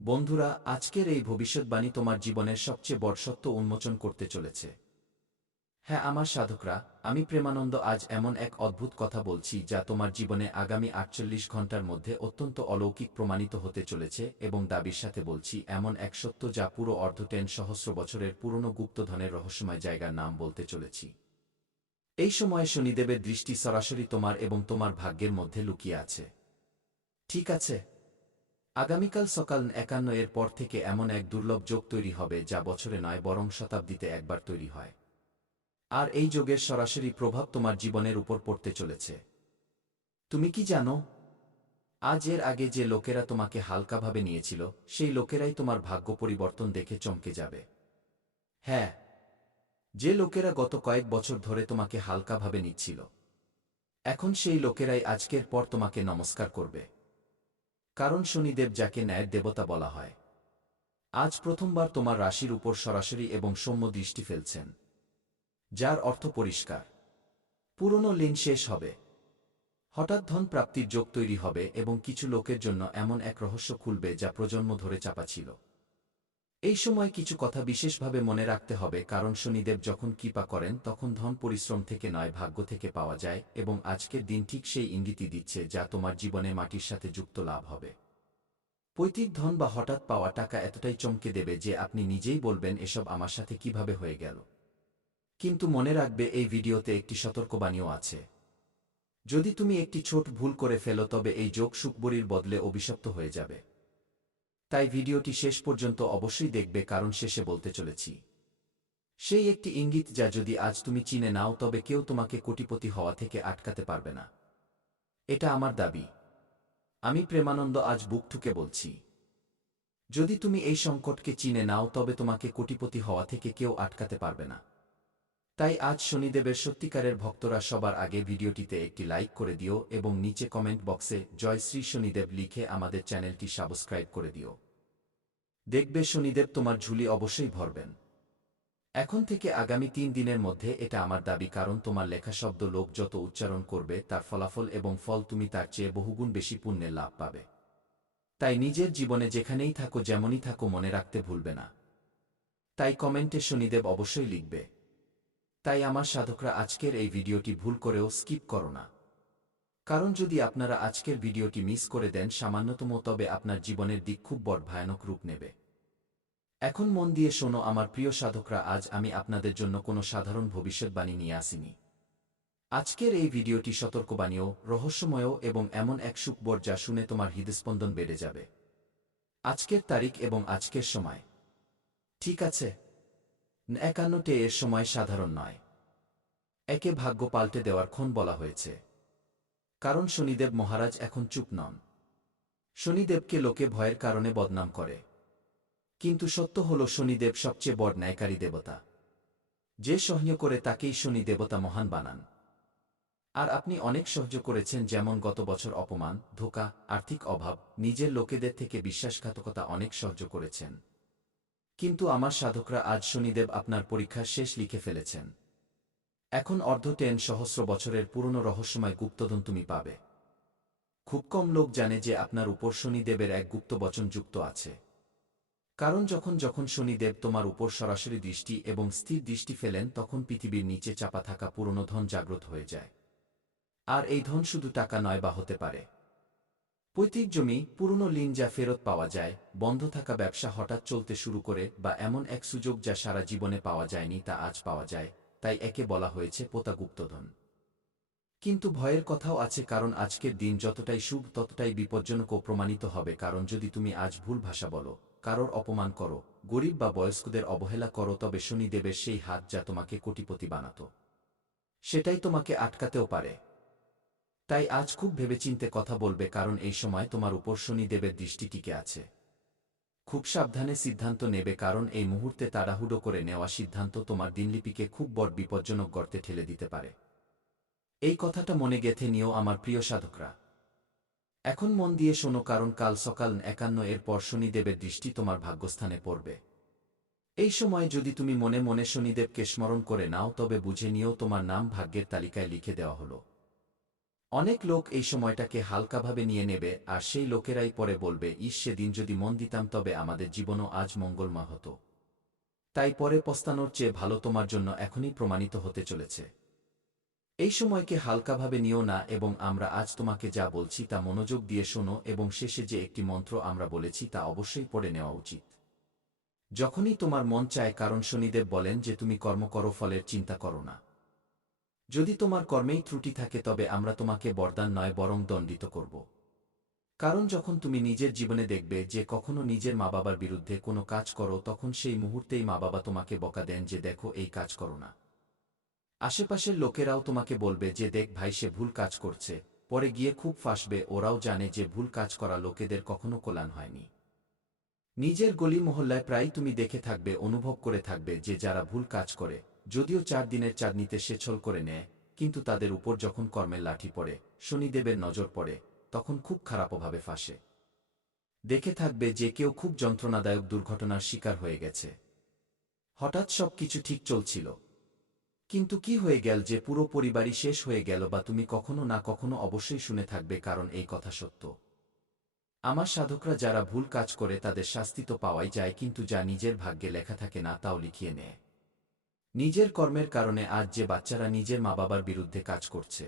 বন্ধুরা, আজকের এই ভবিষ্যৎবাণী তোমার জীবনের সবচেয়ে বড় সত্য উন্মোচন করতে চলেছে। হ্যাঁ, আমার সাধকরা, আমি প্রেমানন্দ আজ এমন এক অদ্ভুত কথা বলছি যা তোমার জীবনে আগামী ৪৮ ঘন্টার মধ্যে অত্যন্ত অলৌকিক প্রমাণিত হতে চলেছে, এবং দাবির সাথে বলছি এমন এক সত্য যা পুরো সহস্র বছরের পুরনো গুপ্তধনের রহস্যময় জায়গার নাম বলতে চলেছি। এই সময়ে শনিদেবের দৃষ্টি সরাসরি তোমার এবং তোমার ভাগ্যের মধ্যে লুকিয়ে আছে। ঠিক আছে? আগামীকাল সকাল ৫১ এর পর থেকে এমন এক দুর্লভ যোগ তৈরি হবে যা বছরে নয় বরং শতাব্দীতে একবার তৈরি হয়। আর এই যোগের সরাসরি প্রভাব তোমার জীবনের উপর পড়তে চলেছে। তুমি কি জানো? আজ এর আগে যে লোকেরা তোমাকে হালকাভাবে নিয়েছিল, সেই লোকেরাই তোমার ভাগ্য পরিবর্তন দেখে চমকে যাবে। হ্যাঁ, যে লোকেরা গত কয়েক বছর ধরে তোমাকে হালকাভাবে নিচ্ছিল, এখন সেই লোকেরাই আজকের পর তোমাকে নমস্কার করবে। কারণ শনিদেব, যাকে ন্যায়ের দেবতা বলা হয়, আজ প্রথমবার তোমার রাশির উপর সরাসরি এবং সৌম্য দৃষ্টি ফেলছেন, যার অর্থ পরিষ্কার, পুরনো ঋণ শেষ হবে। হঠাৎ ধন প্রাপ্তির যোগ তৈরি হবে এবং কিছু লোকের জন্য এমন এক রহস্য খুলবে যা প্রজন্ম ধরে চাপা ছিল। এই সময় কিছু কথা বিশেষভাবে মনে রাখতে হবে, কারণ শনিদেব যখন কৃপা করেন তখন ধন পরিশ্রম থেকে নয়, ভাগ্য থেকে পাওয়া যায়, এবং আজকের দিন ঠিক সেই ইঙ্গিতই দিচ্ছে যা তোমার জীবনে মাটির সাথে যুক্ত লাভ হবে। পৈতৃক ধন বা হঠাৎ পাওয়া টাকা এতটাই চমকে দেবে যে আপনি নিজেই বলবেন, এসব আমার সাথে কিভাবে হয়ে গেল। কিন্তু মনে রাখবে, এই ভিডিওতে একটি সতর্কবাণীও আছে। যদি তুমি একটি ছোট ভুল করে ফেলো, তবে এই যোগ সুখবরীর বদলে অভিশপ্ত হয়ে যাবে। তাই ভিডিওটি শেষ পর্যন্ত অবশ্যই দেখবে, কারণ শেষে বলতে চলেছি সেই একটি ইঙ্গিত যা যদি আজ তুমি চিনে নাও, তবে কেউ তোমাকে কোটিপতি হওয়া থেকে আটকাতে পারবে না। এটা আমার দাবি। আমি প্রেমানন্দ আজ বুক ঠুকে বলছি, যদি তুমি এই সংকটকে চিনে নাও, তবে তোমাকে কোটিপতি হওয়া থেকে কেউ আটকাতে পারবে না। তাই আজ শনিদেবের সত্যিকারের ভক্তরা সবার আগে ভিডিওটিতে একটি লাইক করে দিও এবং নিচে কমেন্ট বক্সে জয় শ্রী শনিদেব লিখে আমাদের চ্যানেলটি সাবস্ক্রাইব করে দিও। দেখবে শনিদেব তোমার ঝুলি অবশ্যই ভরবেন। এখন থেকে আগামী ৩ দিনের মধ্যে এটা আমার দাবি, কারণ তোমার লেখা শব্দ লোক যত উচ্চারণ করবে, তার ফলাফল এবং ফল তুমি তার চেয়ে বহুগুণ বেশি পুণ্যের লাভ পাবে। তাই নিজের জীবনে যেখানেই থাকো, যেমনই থাকো, মনে রাখতে ভুলবে না। তাই কমেন্টে শনিদেব অবশ্যই লিখবে। তাই আমার সাধকরা, আজকের এই ভিডিওটি ভুল করেও স্কিপ করো না। কারণ যদি আপনারা আজকের ভিডিওটি মিস করে দেন সামান্যতম, তবে আপনার জীবনের দিক খুব বড় ভয়ানক রূপ নেবে। এখন মন দিয়ে শোনো আমার প্রিয় সাধকরা, আজ আমি আপনাদের জন্য কোনো সাধারণ ভবিষ্যৎবাণী নিয়ে আসিনি। আজকের এই ভিডিওটি সতর্কবাণীও, রহস্যময় এবং এমন এক সুখবর যা শুনে তোমার হৃদস্পন্দন বেড়ে যাবে। আজকের তারিখ এবং আজকের সময়, ঠিক আছে? ৫১ এর সময় সাধারণ নয়। একে ভাগ্য পাল্টে দেওয়ার ক্ষণ বলা হয়েছে। কারণ শনিদেব মহারাজ এখন চুপ নন। শনিদেবকে লোকে ভয়ের কারণে বদনাম করে, কিন্তু সত্য হল শনিদেব সবচেয়ে বড় ন্যায়কারী দেবতা। যে সহ্য করে তাকেই শনি দেবতা মহান বানান। আর আপনি অনেক সহ্য করেছেন, যেমন গত বছর অপমান, ধোঁকা, আর্থিক অভাব, নিজের লোকেদের থেকে বিশ্বাসঘাতকতা, অনেক সহ্য করেছেন। কিন্তু আমার সাধকরা, আজ শনিদেব আপনার পরীক্ষার শেষ লিখে ফেলেছেন। এখন সহস্র বছরের পুরনো রহস্যময় গুপ্তধন তুমি পাবে। খুব কম লোক জানে যে আপনার উপর শনিদেবের এক গুপ্ত বচন যুক্ত আছে। কারণ যখন যখন শনিদেব তোমার উপর সরাসরি দৃষ্টি এবং স্থির দৃষ্টি ফেলেন, তখন পৃথিবীর নিচে চাপা থাকা পুরনো ধন জাগ্রত হয়ে যায়। আর এই ধন শুধু টাকা নয়, বা হতে পারে পৈতৃক জমি, পুরনো ঋণ যা ফেরত পাওয়া যায়, বন্ধ থাকা ব্যবসা হঠাৎ চলতে শুরু করে, বা এমন এক সুযোগ যা সারা জীবনে পাওয়া যায়নি তা আজ পাওয়া যায়। তাই একে বলা হয়েছে পোতা গুপ্তধন। কিন্তু ভয়ের কথাও আছে, কারণ আজকের দিন যতটাই শুভ ততটাই বিপজ্জনকও প্রমাণিত হবে। কারণ যদি তুমি আজ ভুল ভাষা বলো, কারোর অপমান করো, গরিব বা বয়স্কদের অবহেলা করো, তবে শনিদেবের সেই হাত যা তোমাকে কোটিপতি বানাত, সেটাই তোমাকে আটকাতেও পারে। তাই আজ খুব ভেবেচিন্তে কথা বলবে, কারণ এই সময় তোমার উপর শনিদেবের দৃষ্টি টিকে আছে। খুব সাবধানে সিদ্ধান্ত নেবে, কারণ এই মুহূর্তে তাড়াহুড়ো করে নেওয়া সিদ্ধান্ত তোমার দিনলিপিকে খুব বড় বিপজ্জনক গর্তে ঠেলে দিতে পারে। এই কথাটা মনে গেঁথে নিও আমার প্রিয় সাধকরা। এখন মন দিয়ে শোনো, কারণ কাল সকাল ৫১ এর পর শনিদেবের দৃষ্টি তোমার ভাগ্যস্থানে পড়বে। এই সময় যদি তুমি মনে মনে শনিদেবকে স্মরণ করে নাও, তবে বুঝে নিও তোমার নাম ভাগ্যের তালিকায় লিখে দেওয়া হলো। অনেক লোক এই সময়টাকে হালকাভাবে নিয়ে নেবে, আর সেই লোকেরাই পরে বলবে, ইস, সেদিন যদি মন দিতাম তবে আমাদের জীবনও আজ মঙ্গলময় হতো। তাই পরে পস্তানোর চেয়ে ভালো তোমার জন্য এখনই প্রমাণিত হতে চলেছে। এই সময়কে হালকাভাবে নিও না, এবং আমরা আজ তোমাকে যা বলছি তা মনোযোগ দিয়ে শোনো, এবং শেষে যে একটি মন্ত্র আমরা বলেছি তা অবশ্যই পড়ে নেওয়া উচিত। যখনই তোমার মন চায়, কারণ শনিদেব বলেন যে তুমি কর্ম করো, ফলের চিন্তা করো না। যদি তোমার কর্মেই ত্রুটি থাকে তবে আমরা তোমাকে বরদান নয় বরং দণ্ডিত করব। কারণ যখন তুমি নিজের জীবনে দেখবে যে কখনো নিজের মা বাবার বিরুদ্ধে কোনো কাজ করো, তখন সেই মুহূর্তেই মা বাবা তোমাকে বকা দেন যে দেখো এই কাজ করো না। আশেপাশের লোকেরাও তোমাকে বলবে যে দেখ ভাই, সে ভুল কাজ করছে। পরে গিয়ে খুব ফাঁসবে। ওরাও জানে যে ভুল কাজ করা লোকেদের কখনো কল্যাণ হয়নি। নিজের গলি মহল্লায় প্রায় তুমি দেখে থাকবে, অনুভব করে থাকবে যে যারা ভুল কাজ করে, যদিও 4 দিনের চাঁদনিতে সে ছল করে নেয়, কিন্তু তাদের উপর যখন কর্মের লাঠি পড়ে, শনিদেবের নজর পড়ে, তখন খুব খারাপভাবে ফাঁসে। দেখে থাকবে যে কেউ খুব যন্ত্রণাদায়ক দুর্ঘটনার শিকার হয়ে গেছে। হঠাৎ সব কিছু ঠিক চলছিল, কিন্তু কি হয়ে গেল যে পুরো পরিবারই শেষ হয়ে গেল, বা তুমি কখনো না কখনো অবশ্যই শুনে থাকবে, কারণ এই কথা সত্য। আমার সাধকরা যারা ভুল কাজ করে তাদের শাস্তি তো পাওয়াই যায়, কিন্তু যা নিজের ভাগ্যে লেখা থাকে না তাও লিখিয়ে নেয়। নিজের কর্মের কারণে আজ যে বাচ্চারা নিজের মা বাবার বিরুদ্ধে কাজ করছে,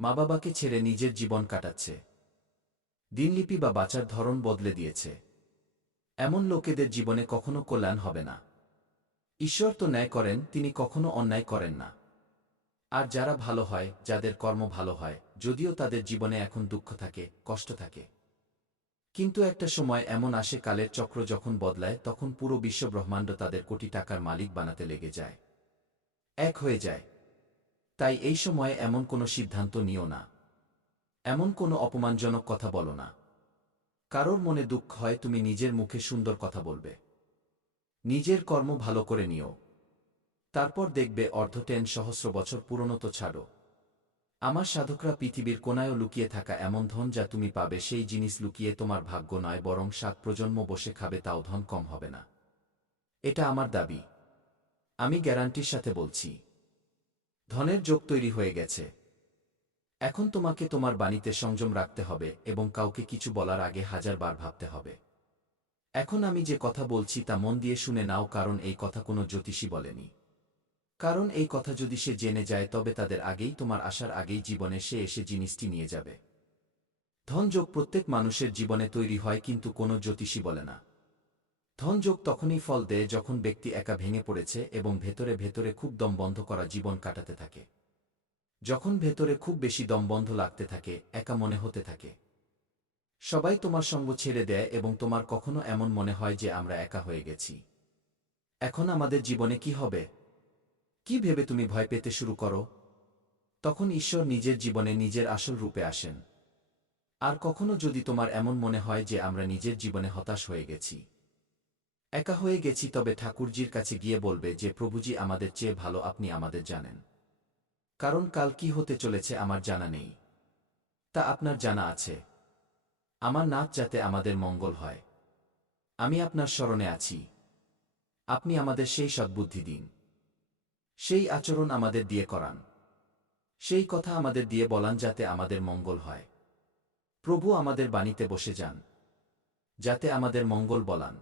মা বাবাকে ছেড়ে নিজের জীবন কাটাচ্ছে, দিনলিপি বা বাঁচার ধরন বদলে দিয়েছে, এমন লোকেদের জীবনে কখনো কল্যাণ হবে না। ঈশ্বর তো ন্যায় করেন, তিনি কখনো অন্যায় করেন না। আর যারা ভালো হয়, যাদের কর্ম ভালো হয়, যদিও তাদের জীবনে এখন দুঃখ থাকে, কষ্ট থাকে, কিন্তু একটা সময় এমন আসে, কালের চক্র যখন বদলায়, তখন পুরো বিশ্ব ব্রহ্মাণ্ড তাদের কোটি টাকার মালিক বানাতে লেগে যায়, এক হয়ে যায়। তাই এই সময়ে এমন কোনো সিদ্ধান্ত নিও না, এমন কোনো অপমানজনক কথা বলো না। কারোর মনে দুঃখ হয়, তুমি নিজের মুখে সুন্দর কথা বলবে, নিজের কর্ম ভালো করে নিও, তারপর দেখবে অর্ধটেন সহস্র বছর পুরনো তো ছাড়ো। আমার সাধকরা পৃথিবীর কোনায়ও লুকিয়ে থাকা এমন ধন যা তুমি পাবে, সেই জিনিস লুকিয়ে তোমার ভাগ্য নয় বরং 7 প্রজন্ম বসে খাবে, তাও ধন কম হবে না। এটা আমার দাবি, আমি গ্যারান্টির সাথে বলছি। ধনের যোগ তৈরি হয়ে গেছে। এখন তোমাকে তোমার বাণীতে সংযম রাখতে হবে, এবং কাউকে কিছু বলার আগে 1000 বার ভাবতে হবে। এখন আমি যে কথা বলছি তা মন দিয়ে শুনে নাও, কারণ এই কথা কোনো জ্যোতিষী বলেনি। কারণ এই কথা যদি সে জেনে যায় তবে তাদের আগেই, তোমার আসার আগেই জীবনে সে এসে জিনিসটি নিয়ে যাবে। ধনযোগ প্রত্যেক মানুষের জীবনে তৈরি হয়, কিন্তু কোনো জ্যোতিষী বলে না। ধনযোগ তখনই ফল দেয় যখন ব্যক্তি একা ভেঙে পড়েছে এবং ভেতরে ভেতরে খুব দম বন্ধ করা জীবন কাটাতে থাকে। যখন ভেতরে খুব বেশি দম বন্ধ লাগতে থাকে, একা মনে হতে থাকে, সবাই তোমার সঙ্গ ছেড়ে দেয়, এবং তোমার কখনো এমন মনে হয় যে আমরা একা হয়ে গেছি, এখন আমাদের জীবনে কি হবে, কি ভেবে তুমি ভয় পেতে শুরু করো, তখন ঈশ্বর নিজের জীবনে নিজের আসল রূপে আসেন। আর কখনো যদি তোমার এমন মনে হয় যে আমরা নিজের জীবনে হতাশ হয়ে গেছি, একা হয়ে গেছি, তবে ঠাকুরজির কাছে গিয়ে বলবে যে প্রভুজি, আমাদের চেয়ে ভালো আপনি আমাদের জানেন। কারণ কাল কি হতে চলেছে আমার জানা নেই, তা আপনার জানা আছে। আমার নাচ যাতে আমাদের মঙ্গল হয়, আমি আপনার শরণে আছি। আপনি আমাদের সেই সদ্বুদ্ধি দিন, সেই আচরণ আমাদের দিয়ে করান, সেই কথা আমাদের দিয়ে বলান যাতে আমাদের মঙ্গল হয়। প্রভু আমাদের বাণীতে বসে যান, যাতে আমাদের মঙ্গল বলান।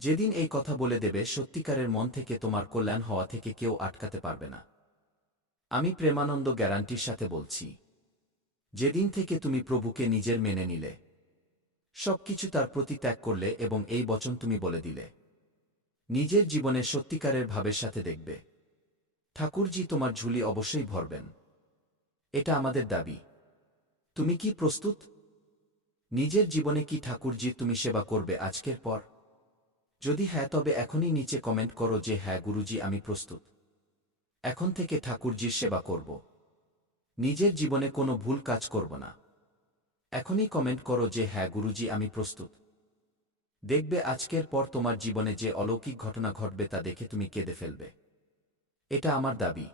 যেদিন এই কথা বলে দেবে, সত্যিকারের মন থেকে তোমার কল্যাণ হওয়া থেকে কেউ আটকাতে পারবে না। আমি প্রেমানন্দ গ্যারান্টির সাথে বলছি। যেদিন থেকে তুমি প্রভুকে নিজের মেনে নিলে, সবকিছু তার প্রতি ত্যাগ করলে, এবং এই বচন তুমি বলে দিলে, নিজের জীবনে সত্যিকারের ভাবের সাথে দেখবে ঠাকুরজি তোমার ঝুলি অবশ্যই ভরবেন। এটা আমাদের দাবি। তুমি কি প্রস্তুত? নিজের জীবনে কি ঠাকুরজি তুমি সেবা করবে আজকের পর? যদি হ্যাঁ, তবে এখনই নিচে কমেন্ট করো যে হ্যাঁ গুরুজি, আমি প্রস্তুত। এখন থেকে ঠাকুরজির সেবা করব, নিজের জীবনে কোনো ভুল কাজ করব না। এখনই কমেন্ট করো যে হ্যাঁ গুরুজি, আমি প্রস্তুত। দেখবে আজকের পর তোমার জীবনে যে অলৌকিক ঘটনা ঘটবে তা দেখে তুমি কেঁদে ফেলবে। এটা আমার দাবি।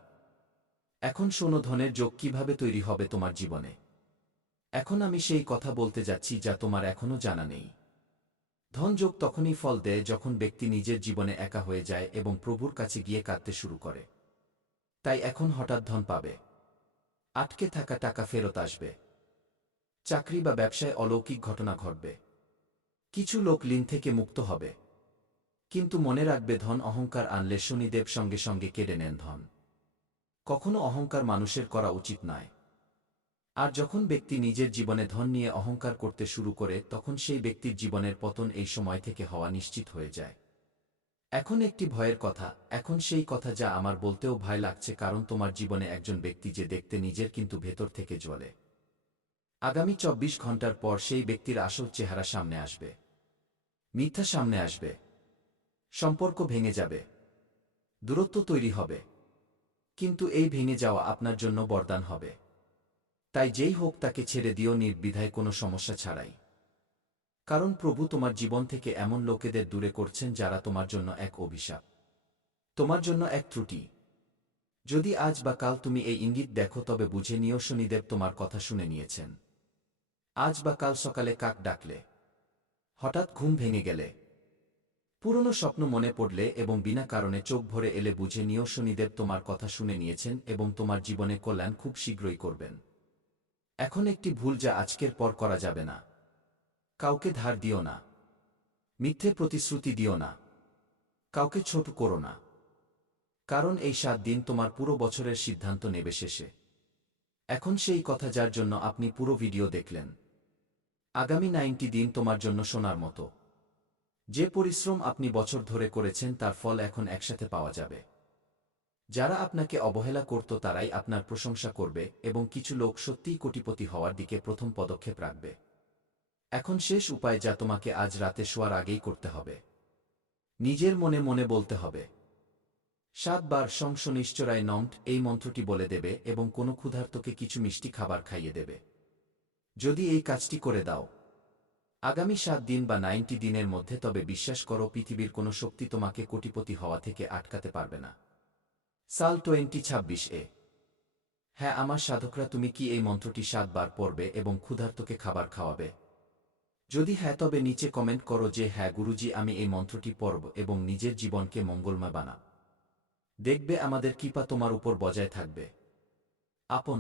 এখন শোনো, ধনের যোগ কিভাবে তৈরি হবে তোমার জীবনে। এখন আমি সেই কথা বলতে যাচ্ছি যা তোমার এখনো জানা নেই। ধনযোগ তখনই ফল দেয় যখন ব্যক্তি নিজের জীবনে একা হয়ে যায় এবং প্রভুর কাছে গিয়ে কাঁদতে শুরু করে। তাই এখন হঠাৎ ধন পাবে, আটকে থাকা টাকা ফেরত আসবে। চাকরি বা ব্যবসায় অলৌকিক ঘটনা ঘটবে। কিছু লোক ঋণ থেকে মুক্ত হবে। কিন্তু মনে রাখবে, ধন অহংকার আনলে শনিদেব সঙ্গে সঙ্গে কেড়ে নেন ধন। কখনো অহংকার মানুষের করা উচিত নয়। আর যখন ব্যক্তি নিজের জীবনে ধন নিয়ে অহংকার করতে শুরু করে, তখন সেই ব্যক্তির জীবনের পতন এই সময় থেকে হওয়া নিশ্চিত হয়ে যায়। এখন একটি ভয়ের কথা, এখন সেই কথা যা আমার বলতেও ভয় লাগছে, কারণ তোমার জীবনে একজন ব্যক্তি যে দেখতে নিজের কিন্তু ভেতর থেকে জ্বলে। আগামী ২৪ ঘন্টার পর সেই ব্যক্তির আসল চেহারা সামনে আসবে। মিথ্যা সামনে আসবে। সম্পর্ক ভেঙে যাবে। দূরত্ব তৈরি হবে। কিন্তু এই ভেঙে যাওয়া আপনার জন্য বরদান হবে। তাই যেই হোক তাকে ছেড়ে দিও নির্দ্বিধায়, কোনো সমস্যা ছাড়াই। কারণ প্রভু তোমার জীবন থেকে এমন লোকেদের দূরে করছেন যারা তোমার জন্য এক অভিশাপ, তোমার জন্য এক ত্রুটি। যদি আজ বা কাল তুমি এই ইঙ্গিত দেখো, তবে বুঝে নিও শনিদেব তোমার কথা শুনে নিয়েছেন। আজ বা কাল সকালে কাক ডাকলে, হঠাৎ ঘুম ভেঙে গেলে, পুরনো স্বপ্ন মনে পড়লে এবং বিনা কারণে চোখ ভরে এলে, বুঝে নিও শনিদেব তোমার কথা শুনে নিয়েছেন এবং তোমার জীবনে কল্যাণ খুব শীঘ্রই করবেন। এখন একটি ভুল যা আজকের পর করা যাবে না। কাউকে ধার দিও না। মিথ্যে প্রতিশ্রুতি দিও না। কাউকে ছোট করো না। কারণ এই ৭ দিন তোমার পুরো বছরের সিদ্ধান্ত নেবে শেষে। এখন সেই কথা যার জন্য আপনি পুরো ভিডিও দেখলেন। আগামী ৯০ দিন তোমার জন্য সোনার মতো। যে পরিশ্রম আপনি বছর ধরে করেছেন তার ফল এখন একসাথে পাওয়া যাবে। যারা আপনাকে অবহেলা করত তারাই আপনার প্রশংসা করবে এবং কিছু লোক সত্যিই কোটিপতি হওয়ার দিকে প্রথম পদক্ষেপ রাখবে। এখন শেষ উপায়, যা তোমাকে আজ রাতে শোয়ার আগেই করতে হবে। নিজের মনে মনে বলতে হবে ৭ বার সং শনিশ্চরায় নমঃ, এই মন্ত্রটি বলে দেবে এবং কোনো ক্ষুধার্তকে কিছু মিষ্টি খাবার খাইয়ে দেবে। যদি এই কাজটি করে দাও আগামী ৭ দিন বা ৯০ দিনের মধ্যে, তবে বিশ্বাস করো পৃথিবীর কোনো শক্তি তোমাকে কোটিপতি হওয়া থেকে আটকাতে পারবে না। সাল 2026 হ্যাঁ আমার সাধকরা, তুমি কি এই মন্ত্রটি ৭ বার পড়বে এবং ক্ষুধার্তকে খাবার খাওয়াবে? যদি হ্যাঁ, তবে নিচে কমেন্ট করো যে হ্যাঁ গুরুজি, আমি এই মন্ত্রটি পড়ব এবং নিজের জীবনকে মঙ্গলময় বানাব। দেখবে আমাদের কৃপা তোমার উপর বজায় থাকবে। আপন